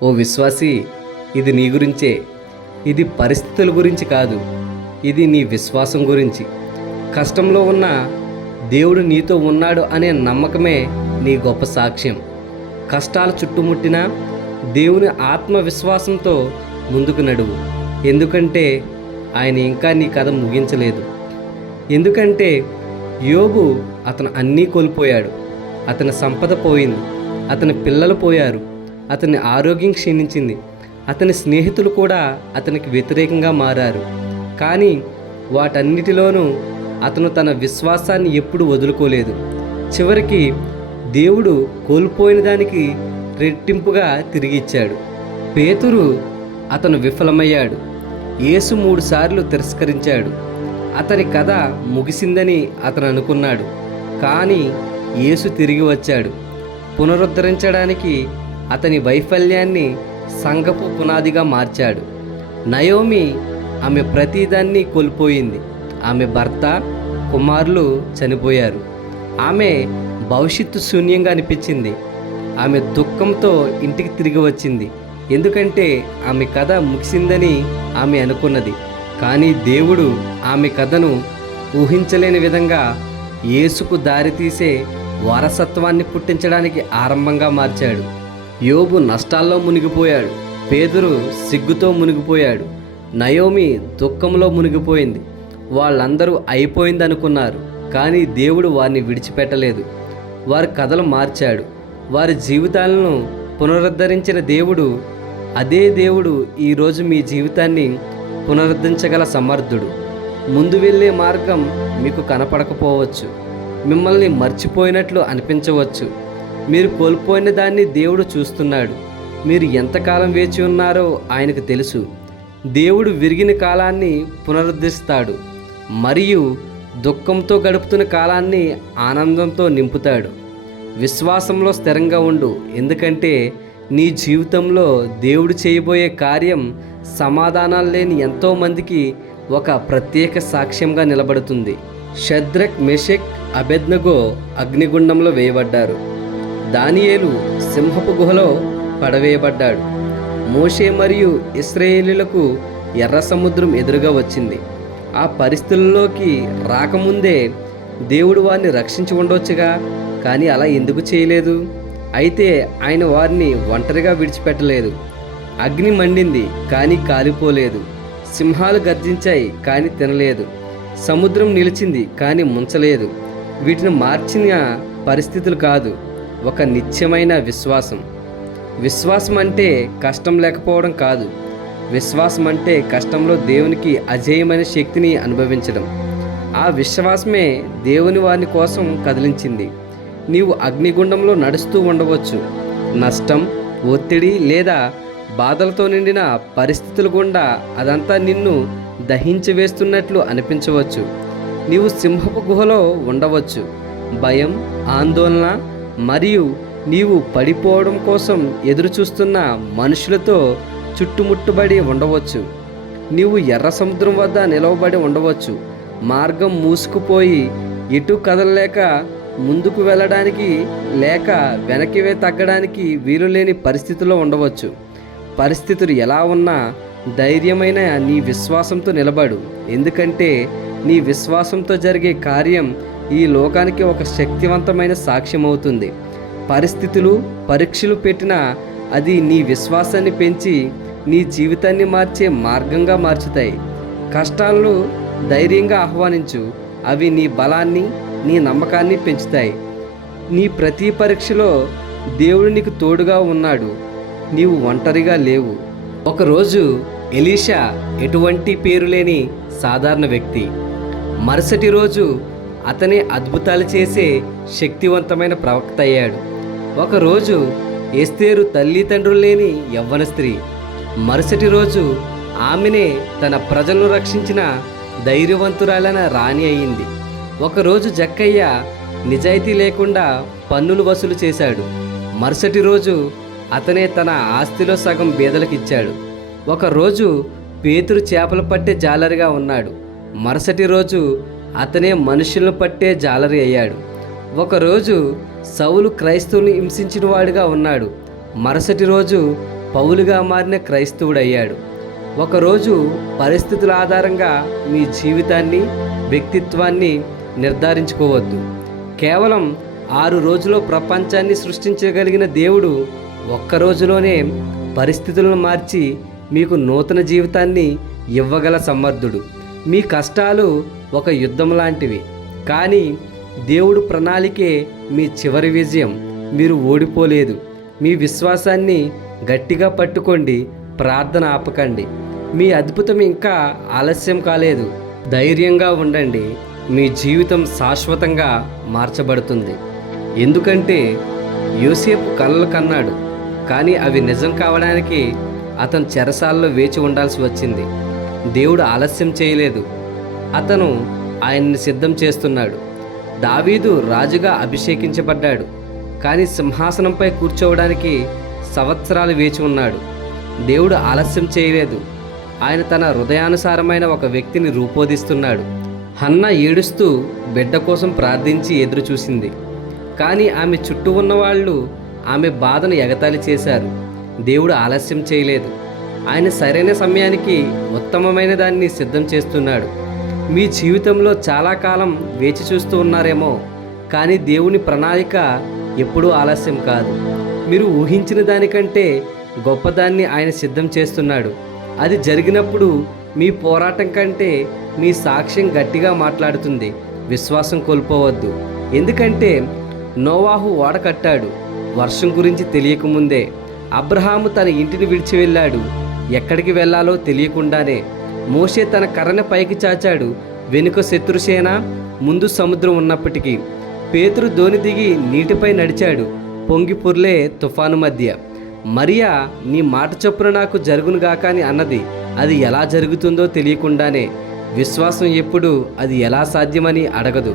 ఓ విశ్వాసి, ఇది నీ గురించే. ఇది పరిస్థితుల గురించి కాదు, ఇది నీ విశ్వాసం గురించి. కష్టంలో ఉన్న దేవుడు నీతో ఉన్నాడు అనే నమ్మకమే నీ గొప్ప సాక్ష్యం. కష్టాలు చుట్టుముట్టినా దేవుని ఆత్మవిశ్వాసంతో ముందుకు నడువు. ఎందుకంటే ఆయన ఇంకా నీ కథ ముగించలేదు. ఎందుకంటే యోబు అతను అన్నీ కోల్పోయాడు. అతని సంపద పోయింది, అతని పిల్లలు పోయారు, అతని ఆరోగ్యం క్షీణించింది, అతని స్నేహితులు కూడా అతనికి వ్యతిరేకంగా మారారు. కానీ వాటన్నిటిలోనూ అతను తన విశ్వాసాన్ని ఎప్పుడూ వదులుకోలేదు. చివరికి దేవుడు కోల్పోయిన దానికి రెట్టింపుగా తిరిగిచ్చాడు. పేతురు అతను విఫలమయ్యాడు. యేసు 3 సార్లు తిరస్కరించాడు. అతని కథ ముగిసిందని అతను అనుకున్నాడు. కానీ యేసు తిరిగి వచ్చాడు. పునరుద్ధరించడానికి అతని వైఫల్యాన్ని సంఘపు పునాదిగా మార్చాడు. నయోమి ఆమె ప్రతిదాన్ని కోల్పోయింది. ఆమె భర్త, కుమారులు చనిపోయారు. ఆమె భవిష్యత్తు శూన్యంగా అనిపించింది. ఆమె దుఃఖంతో ఇంటికి తిరిగి వచ్చింది. ఎందుకంటే ఆమె కథ ముగిసిందని ఆమె అనుకున్నది. కానీ దేవుడు ఆమె కథను ఊహించలేని విధంగా యేసుకు దారితీసే వారసత్వాన్ని పుట్టించడానికి ఆరంభంగా మార్చాడు. యోబు నష్టాల్లో మునిగిపోయాడు. పేతురు సిగ్గుతో మునిగిపోయాడు. నయోమి దుఃఖంలో మునిగిపోయింది. వాళ్ళందరూ అయిపోయిందనుకున్నారు. కానీ దేవుడు వారిని విడిచిపెట్టలేదు. వారి కథలు మార్చాడు. వారి జీవితాలను పునరుద్ధరించిన దేవుడు, అదే దేవుడు ఈరోజు మీ జీవితాన్ని పునరుద్ధరించగల సమర్థుడు. ముందు వెళ్ళే మార్గం మీకు కనపడకపోవచ్చు. మిమ్మల్ని మర్చిపోయినట్లు అనిపించవచ్చు. మీరు కోల్పోయిన దాన్ని దేవుడు చూస్తున్నాడు. మీరు ఎంతకాలం వేచి ఉన్నారో ఆయనకు తెలుసు. దేవుడు విరిగిన కాలాన్ని పునరుద్ధరిస్తాడు మరియు దుఃఖంతో గడుపుతున్న కాలాన్ని ఆనందంతో నింపుతాడు. విశ్వాసంలో స్థిరంగా ఉండు. ఎందుకంటే నీ జీవితంలో దేవుడు చేయబోయే కార్యం సమాధానాలు లేని ఎంతోమందికి ఒక ప్రత్యేక సాక్ష్యంగా నిలబడుతుంది. షద్రక్, మెషక్, అబేద్నెగో అగ్నిగుండంలో వేయబడ్డారు. దానియేలు సింహపు గుహలో పడవేయబడ్డాడు. మోషే మరియు ఇశ్రాయేలీయులకు ఎర్ర సముద్రం ఎదురుగా వచ్చింది. ఆ పరిస్థితుల్లోకి రాకముందే దేవుడు వారిని రక్షించి ఉండవచ్చుగా. కానీ అలా ఎందుకు చేయలేదు? అయితే ఆయన వారిని ఒంటరిగా విడిచిపెట్టలేదు. అగ్ని మండింది కానీ కాలిపోలేదు. సింహాలు గర్జించాయి కానీ తినలేదు. సముద్రం నిలిచింది కానీ ముంచలేదు. వీటిని మార్చిన పరిస్థితులు కాదు, ఒక నిత్యమైన విశ్వాసం. విశ్వాసం అంటే కష్టం లేకపోవడం కాదు. విశ్వాసం అంటే కష్టంలో దేవునికి అజేయమైన శక్తిని అనుభవించడం. ఆ విశ్వాసమే దేవుని వారిని కోసం కదిలించింది. నీవు అగ్నిగుండంలో నడుస్తూ ఉండవచ్చు. నష్టం, ఒత్తిడి లేదా బాధలతో నిండిన పరిస్థితులు గుండా అదంతా నిన్ను దహించి వేస్తున్నట్లు అనిపించవచ్చు. నీవు సింహపు గుహలో ఉండవచ్చు. భయం, ఆందోళన మరియు నీవు పడిపోవడం కోసం ఎదురు చూస్తున్న మనుషులతో చుట్టుముట్టుబడి ఉండవచ్చు. నీవు ఎర్ర సముద్రం వద్ద నిలవబడి ఉండవచ్చు. మార్గం మూసుకుపోయి ఎటు కదలలేక ముందుకు వెళ్ళడానికి లేక వెనక్కి తగ్గడానికి వీలు లేని పరిస్థితిలో ఉండవచ్చు. పరిస్థితులు ఎలా ఉన్నా ధైర్యమైన నీ విశ్వాసంతో నిలబడు. ఎందుకంటే నీ విశ్వాసంతో జరిగే కార్యం ఈ లోకానికి ఒక శక్తివంతమైన సాక్ష్యం అవుతుంది. పరిస్థితులు, పరీక్షలు పెట్టినా అది నీ విశ్వాసాన్ని పెంచి నీ జీవితాన్ని మార్చే మార్గంగా మార్చుతాయి. కష్టాలను ధైర్యంగా ఆహ్వానించు. అవి నీ బలాన్ని, నీ నమ్మకాన్ని పెంచుతాయి. నీ ప్రతి పరీక్షలో దేవుడు నీకు తోడుగా ఉన్నాడు. నీవు ఒంటరిగా లేవు. ఒకరోజు ఎలీషా ఎటువంటి పేరు లేని సాధారణ వ్యక్తి. మరుసటి రోజు అతనే అద్భుతాలు చేసే శక్తివంతమైన ప్రవక్త అయ్యాడు. ఒకరోజు ఎస్తేరు తల్లిదండ్రులు లేని యవ్వన స్త్రీ. మరుసటి రోజు ఆమెనే తన ప్రజలను రక్షించిన ధైర్యవంతురాలైన రాణి అయింది. ఒకరోజు జక్కయ్య నిజాయితీ లేకుండా పన్నులు వసూలు చేశాడు. మరుసటి రోజు అతనే తన ఆస్తిలో సగం బీదలకిచ్చాడు. ఒకరోజు పేతురు చేపలు పట్టే జాలరిగా ఉన్నాడు. మరుసటి రోజు అతనే మనుషులను పట్టే జాలరి అయ్యాడు. ఒకరోజు సౌలు క్రైస్తవుని హింసించిన వాడిగా ఉన్నాడు. మరుసటి రోజు పౌలుగా మారిన క్రైస్తవుడయ్యాడు. ఒకరోజు పరిస్థితుల ఆధారంగా మీ జీవితాన్ని, వ్యక్తిత్వాన్ని నిర్ధారించుకోవద్దు. కేవలం 6 రోజుల్లో ప్రపంచాన్ని సృష్టించగలిగిన దేవుడు ఒక్క రోజులోనే పరిస్థితులను మార్చి మీకు నూతన జీవితాన్ని ఇవ్వగల సమర్థుడు. మీ కష్టాలు ఒక యుద్ధం లాంటివి, కానీ దేవుడు ప్రణాళికే మీ చివరి విజయం. మీరు ఓడిపోలేదు. మీ విశ్వాసాన్ని గట్టిగా పట్టుకోండి, ప్రార్థన ఆపకండి. మీ అద్భుతం ఇంకా ఆలస్యం కాలేదు. ధైర్యంగా ఉండండి. మీ జీవితం శాశ్వతంగా మార్చబడుతుంది. ఎందుకంటే యోసేపు కలలు కన్నాడు, కానీ అవి నిజం కావడానికి అతను చెరసాలలో వేచి ఉండాల్సి వచ్చింది. దేవుడు ఆలస్యం చేయలేదు. అతను ఆయన్ని సిద్ధం చేస్తున్నాడు. దావీదు రాజుగా అభిషేకించబడ్డాడు, కానీ సింహాసనంపై కూర్చోవడానికి సంవత్సరాలు వేచి ఉన్నాడు. దేవుడు ఆలస్యం చేయలేదు. ఆయన తన హృదయానుసారమైన ఒక వ్యక్తిని రూపొందిస్తున్నాడు. హన్న ఏడుస్తూ బిడ్డ కోసం ప్రార్థించి ఎదురు చూసింది, కానీ ఆమె చుట్టూ ఉన్నవాళ్ళు ఆమె బాధను ఎగతాళి చేశారు. దేవుడు ఆలస్యం చేయలేదు. ఆయన సరైన సమయానికి ఉత్తమమైన దాన్ని సిద్ధం చేస్తున్నాడు. మీ జీవితంలో చాలా కాలం వేచి చూస్తూ ఉన్నారేమో, కానీ దేవుని ప్రణాళిక ఎప్పుడూ ఆలస్యం కాదు. మీరు ఊహించిన దానికంటే గొప్పదాన్ని ఆయన సిద్ధం చేస్తున్నాడు. అది జరిగినప్పుడు మీ పోరాటం కంటే మీ సాక్ష్యం గట్టిగా మాట్లాడుతుంది. విశ్వాసం కోల్పోవద్దు. ఎందుకంటే నోవాహు ఓడ కట్టాడు వర్షం గురించి తెలియకముందే. అబ్రహాము తన ఇంటిని విడిచి వెళ్ళాడు, ఎక్కడికి వెళ్ళాలో తెలియకుండానే. మోషే తన కర్రను పైకి చాచాడు, వెనుక శత్రుసేన, ముందు సముద్రం ఉన్నప్పటికీ. పేతురు దోణి దిగి నీటిపై నడిచాడు, పొంగి పొర్లే తుఫాను మధ్య. మరియా నీ మాట చొప్పున నాకు జరుగునుగాక అని అన్నది. అది ఎలా జరుగుతుందో తెలియకుండానే. విశ్వాసం ఎప్పుడు అది ఎలా సాధ్యమని అడగదు.